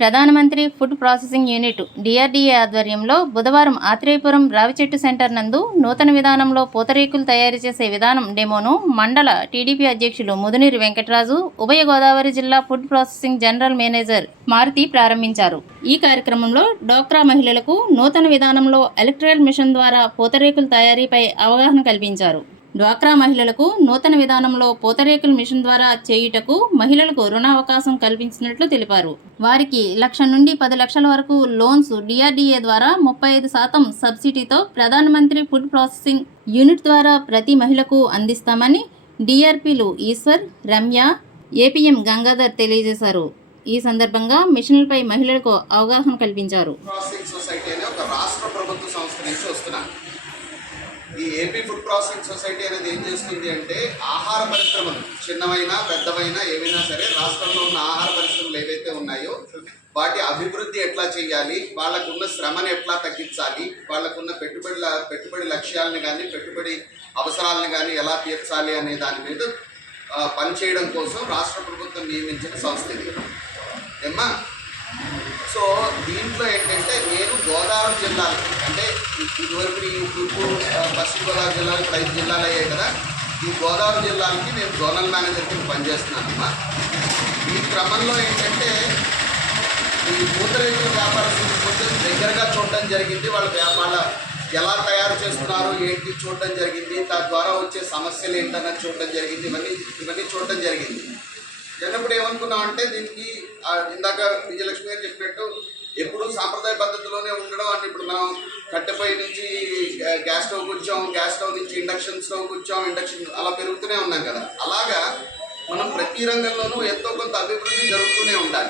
ప్రధానమంత్రి food processing unit DRDA ఆధ్వర్యంలో బుధవారం ఆత్రేయపురం రావిచెట్టు సెంటర్ నందు నూతన విధానంలో పూతరేకులు తయారు చేసే విధానం డెమోను మండల టీడీపీ అధ్యక్షులు ముదునీరు వెంకటరాజు ఉభయ గోదావరి జిల్లా food processing general manager Maruthi ప్రారంభించారు. ఈ కార్యక్రమంలో డోక్రా మహిళలకు నూతన విధానంలో ఎలక్ట్రల్ మిషన్ ద్వారా పూతరేకుల తయారీపై అవగాహన కల్పించారు. డ్వాక్రా మహిళలకు నూతన విధానంలో పూతరేకుల మిషన్ ద్వారా చేయుటకు మహిళలకు రుణ అవకాశం కల్పించినట్లు తెలిపారు. వారికి లక్ష నుండి పది లక్షల వరకు లోన్స్ డిఆర్డీఏ ద్వారా ముప్పై ఐదు శాతం సబ్సిడీతో ప్రధానమంత్రి ఫుడ్ ప్రాసెసింగ్ యూనిట్ ద్వారా ప్రతి మహిళకు అందిస్తామని డిఆర్పీలు ఈశ్వర్ రమ్య ఏపీఎం గంగాధర్ తెలియజేశారు. ఈ సందర్భంగా మిషన్లపై మహిళలకు అవగాహన కల్పించారు. ప్రాసెసింగ్ సొసైటీ అనే ఒక రాష్ట్ర ప్రభుత్వ సంస్థ నుంచి వస్తున్నాను ఈ ఏపీ ఫుడ్ ప్రాసెసింగ్ సొసైటీ అనేది ఏం చేస్తుంది అంటే ఆహార పరిశ్రమలు చిన్నవైనా పెద్దవైనా ఏవైనా సరే రాష్ట్రంలో ఉన్న ఆహార పరిశ్రమలు ఏవైతే ఉన్నాయో వాటి అభివృద్ధి ఎట్లా చేయాలి వాళ్ళకున్న శ్రమను ఎట్లా తగ్గించాలి వాళ్ళకున్న పెట్టుబడుల పెట్టుబడి లక్ష్యాలను కానీ పెట్టుబడి అవసరాలను కానీ ఎలా తీర్చాలి అనే దాని మీద పనిచేయడం కోసం రాష్ట్ర ప్రభుత్వం నియమించిన సంస్థ ఇది. ఏమ్మా? సో దీంట్లో ఏంటంటే నేను గోదావరి జిల్లాలో ఇదివరకు ఈ తూర్పు పశ్చిమ గోదావరి జిల్లాలు ఇప్పుడు ఐదు జిల్లాలు అయ్యాయి కదా. ఈ గోదావరి జిల్లాలకి నేను జోనల్ మేనేజర్ కింద పనిచేస్తున్నానమ్మా. ఈ క్రమంలో ఏంటంటే ఈ పూతరేకుల వ్యాపారస్తులు కొంచెం దగ్గరగా చూడడం జరిగింది. వాళ్ళ వ్యాపారాలు ఎలా తయారు చేస్తున్నారు ఏంటి చూడడం జరిగింది తద్వారా వచ్చే సమస్యలు ఏంటన్నది చూడడం జరిగింది. ఇవన్నీ ఇవన్నీ చూడడం జరిగింది. చిన్నప్పుడు ఏమనుకున్నాం అంటే దీనికి ఇందాక విజయలక్ష్మి గారు చెప్పినట్టు ఎప్పుడు సాంప్రదాయ పద్ధతిలోనే ఉండడం అంటే ఇప్పుడు మనం కట్టెపై నుంచి గ్యాస్ స్టవ్కి వచ్చాం గ్యాస్ స్టవ్ నుంచి ఇండక్షన్ స్టవ్కి వచ్చాం ఇండక్షన్ అలా పెరుగుతూనే ఉన్నాం కదా. అలాగా మనం ప్రతి రంగంలోనూ ఎంతో కొంత అభివృద్ధి జరుగుతూనే ఉండాలి.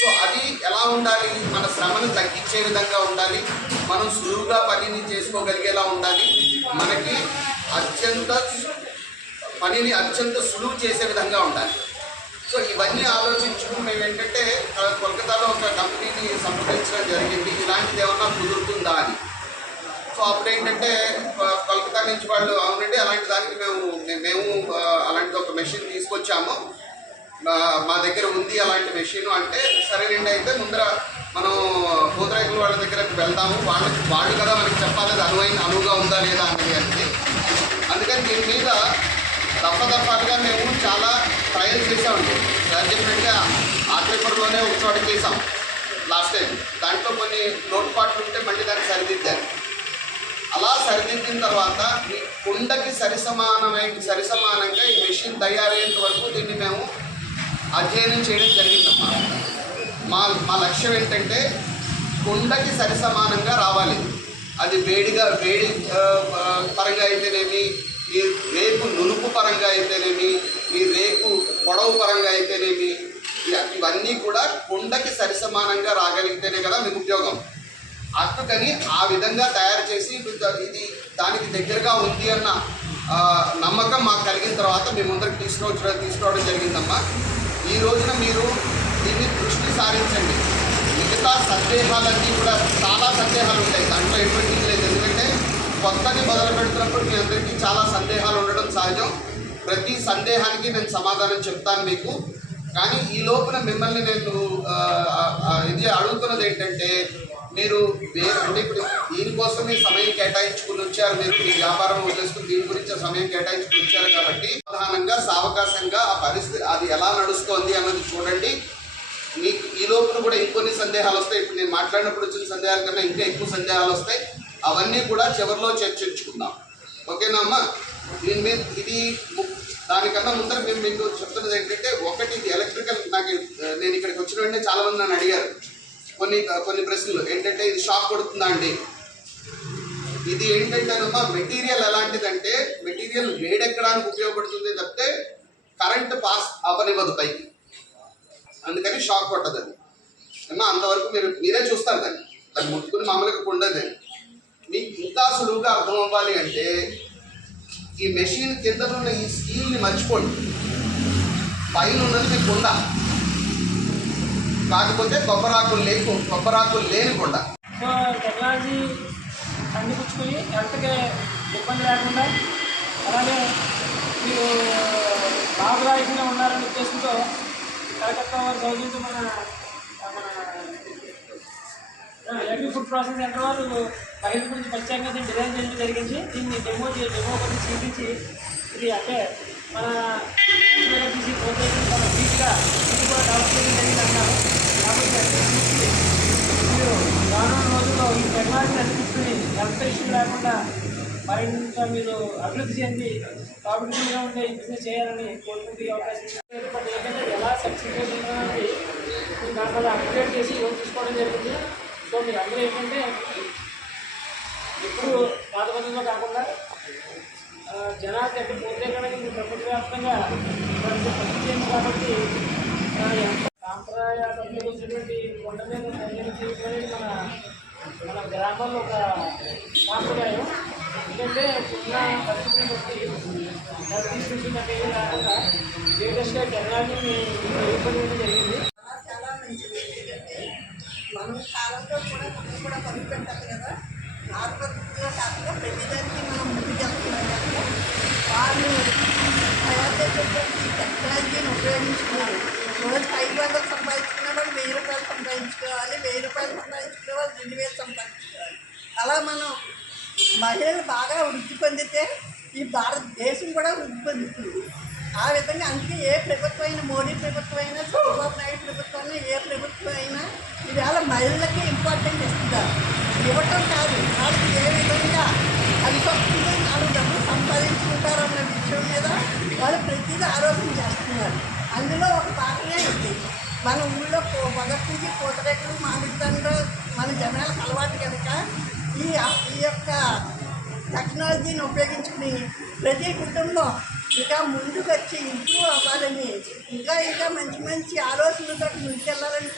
సో అది ఎలా ఉండాలి? మన శ్రమను తగ్గించే విధంగా ఉండాలి. మనం సులువుగా పనిని చేసుకోగలిగేలా ఉండాలి. మనకి అత్యంత పనిని అత్యంత సులువు చేసే విధంగా ఉండాలి. సో ఇవన్నీ ఆలోచించుకుని మేము ఏంటంటే కోల్కతాలో ఒక కంపెనీని సంప్రదించడం జరిగింది. ఇలాంటిది ఏమన్నా కుదురుతుందా అని. సో అప్పుడు ఏంటంటే కోల్కతా నుంచి వాళ్ళు అవునండి అలాంటి దానికి మేము మేము అలాంటిది అలాంటి ఒక మెషిన్ తీసుకొచ్చాము. మా దగ్గర ఉంది అలాంటి మెషిన్ అంటే సరేనండి అయితే ముందర మనం పూతరేకుల వాళ్ళ దగ్గరకు వెళ్దాము. వాళ్ళకి వాళ్ళు కదా మనకి చెప్పాలి అది అనువైన అనువుగా ఉందా లేదా అనేది. అందుకని దీని మీద దఫదఫాలుగా మేము చాలా ట్రయల్ చేసామండి సార్ చెప్పినట్టుగా ఒక చోట చేసాం లాస్ట్ టైం. దాంట్లో కొన్ని లోటుపాట్లు ఉంటే మళ్ళీ దాన్ని సరిదిద్దాను అలా సరిదిద్దిన తర్వాత ఈ కుండకి సరిసమానమైన సరిసమానంగా ఈ మెషిన్ తయారయ్యేంత వరకు దీన్ని మేము అధ్యయనం చేయడం జరిగిందమ్మా. మా మా లక్ష్యం ఏంటంటే కుండకి సరిసమానంగా రావాలి. అది వేడిగా వేడి పరంగా అయితేనేమి ఈ రేకు నునుపు పరంగా అయితేనేమి ఈ రేకు పొడవు పరంగా అయితేనేమి ఇవన్నీ కూడా కుండకి సరిసమానంగా రాగలిగితేనే కదా మీకు ఉద్యోగం అందుకని ఆ విధంగా తయారు చేసి ఇది దానికి దగ్గరగా ఉంది అన్న నమ్మకం మాకు కలిగిన తర్వాత మేము ముందరికి తీసుకురావడం తీసుకురావడం జరిగిందమ్మా. ఈ రోజున మీరు దీన్ని దృష్టి సారించండి. మిగతా సందేహాలన్నీ కూడా చాలా సందేహాలు ఉంటాయి. దాంట్లో ఎటువంటి కొత్తని మొదలు పెడుతున్నప్పుడు మీ అందరికీ చాలా సందేహాలు ఉండడం సహజం. ప్రతి సందేహానికి నేను సమాధానం చెప్తాను మీకు. కానీ ఈ లోపల మిమ్మల్ని నేను ఇది అడుగుతున్నది ఏంటంటే మీరు అంటే ఇప్పుడు దీనికోసం మీ సమయం కేటాయించుకుని వచ్చారు. మీరు మీ వ్యాపారం వదిలేసుకుని దీని గురించి సమయం కేటాయించుకుని వచ్చారు కాబట్టి ప్రధానంగా సావకాశంగా ఆ పరిస్థితి అది ఎలా నడుస్తోంది అన్నది చూడండి. మీకు ఈ లోపల కూడా ఇంకొన్ని సందేహాలు వస్తాయి. ఇప్పుడు నేను మాట్లాడినప్పుడు వచ్చిన సందేహాల కన్నా ఇంకా ఎక్కువ సందేహాలు వస్తాయి. అవన్నీ కూడా చివరిలో చర్చించుకుందాం. ఓకేనా అమ్మా? దీని మీద ఇది దానికన్నా ముందర మేము మీకు చెప్తున్నది ఏంటంటే ఒకటి ఇది ఎలక్ట్రికల్ నాకు నేను ఇక్కడికి వచ్చిన వెంటనే చాలా మంది నన్ను అడిగారు. కొన్ని కొన్ని ప్రశ్నలు. ఏంటంటే ఇది షాక్ కొడుతుందా అండి? ఇది ఏంటంటేనమ్మా మెటీరియల్ ఎలాంటిదంటే మెటీరియల్ వేడెక్కడానికి ఉపయోగపడుతుంది తప్పితే కరెంట్ పాస్ అవ్వనివ్వదు పైకి. అందుకని షాక్ కొట్టదు అది అమ్మా అంతవరకు మీరు మీరే చూస్తారు దాన్ని. దాన్ని ముట్టుకుని మామూలుగా ఉండదు మీకు ఇంకా సులువుగా అర్థం అవ్వాలి అంటే ఈ మెషిన్ కింద ఉన్న ఈ స్టీల్ని మర్చిపోండి. పైన ఉన్నది మీ కుండ. కాకపోతే కొబ్బరాకులు లేకు కొబ్బరాకులు లేని కుండ. సో టెక్నాలజీ అందిపుచ్చుకుని హెల్త్కి ఇబ్బంది లేకుండా అలాగే మీరు లాభదాయకంగా ఉన్నారనే ఉద్దేశంతో కలకత్తా వారు సౌజన్యంతో మన మన ఫుడ్ ప్రాసెస్ సెంటర్ వాళ్ళు మహిళల గురించి ప్రత్యేకంగా దీన్ని డిజైన్ చేయడం జరిగింది దీన్ని డెమో డెమో కొన్ని చూపించి ఇది అంటే మన తీసి ప్రోత్సహించి చాలా నీట్గా ఇది కూడా డెవలప్ చేయడం జరిగింది అన్నారు కాబట్టి మీరు రానున్న రోజుల్లో ఈ టెక్నాలజీ అనిపిస్తుంది హెల్త్ ఇష్యూ లేకుండా మరింత మీరు అభివృద్ధి చెంది ప్రాఫిటబుల్గా ఉండే ఈ బిజినెస్ చేయాలని కోరుకుంటే అవకాశం ఇచ్చారు. బట్ ఏంటంటే ఎలా సక్సెస్ అవుతుందన్నది దాంట్లో అప్డేట్ చేసి యోగ తీసుకోవడం జరిగింది సో మీరు అందరూ ఏంటంటే ఎప్పుడు పాత కాకుండా ఆ, జనాలకి ఎక్కడ పోతే కనుక మీరు ప్రపంచవ్యాప్తంగా మనకి పని చేయండి కాబట్టి సాంప్రదాయ పద్ధతిలో వచ్చినటువంటి కొండ మీద భోజనం చేయడం అనేది మన మన గ్రామంలో ఒక సాంప్రదాయం. ఎందుకంటే చిన్న పరిస్థితిని బట్టి తీసుకుంటున్నట్టు కాకుండా లేటెస్ట్గా టెక్నాలజీని రూపొందించడం జరిగింది. మనం కాలంలో కూడా మనం కూడా పని పెట్టాలి కదా. ఆత్మహత్యలో కాకుండా ప్రతిదానికి మనం ముందుకెళ్తున్నాం కనుక వాళ్ళు తయారు చేసేటువంటి టెక్నాలజీని ఉపయోగించుకున్నారు రోజు ఐదు వందలు సంపాదించుకున్న వాళ్ళు వెయ్యి రూపాయలు సంపాదించుకోవాలి. వెయ్యి రూపాయలు సంపాదించుకునే వాళ్ళు రెండు వేలు సంపాదించుకోవాలి. అలా మనం మహిళలు బాగా వృద్ధి పొందితే ఈ భారతదేశం కూడా వృద్ధి పొందుతుంది. ఆ విధంగా అందుకే ఏ ప్రభుత్వం అయినా మోడీ ప్రభుత్వం అయినా చంద్రబాబు నాయుడు ప్రభుత్వం అయినా ఏ ప్రభుత్వం అయినా ఇవాళ మహిళలకి ఇంపార్టెంట్ ఇస్తున్నారు. ఇవ్వటం కాదు వాళ్ళకి ఏ విధంగా అది వస్తుంది వాళ్ళు డబ్బులు సంపాదించుకుంటారు అన్న విషయం మీద వాళ్ళు ప్రతిదీ ఆరోపణ చేస్తున్నారు. అందులో ఒక పాటనే ఉంది. మన ఊళ్ళో మొదటి నుంచి పూతరేకులు మామిడి తండ్రి మన జనాలకు అలవాటు కనుక ఈ ఈ యొక్క టెక్నాలజీని ఉపయోగించుకుని ప్రతి కుటుంబం ఇంకా ముందుకు వచ్చి ఇంప్రూవ్ అవ్వాలని ఇంకా ఇంకా మంచి మంచి ఆలోచనలతో ముందుకెళ్ళాలని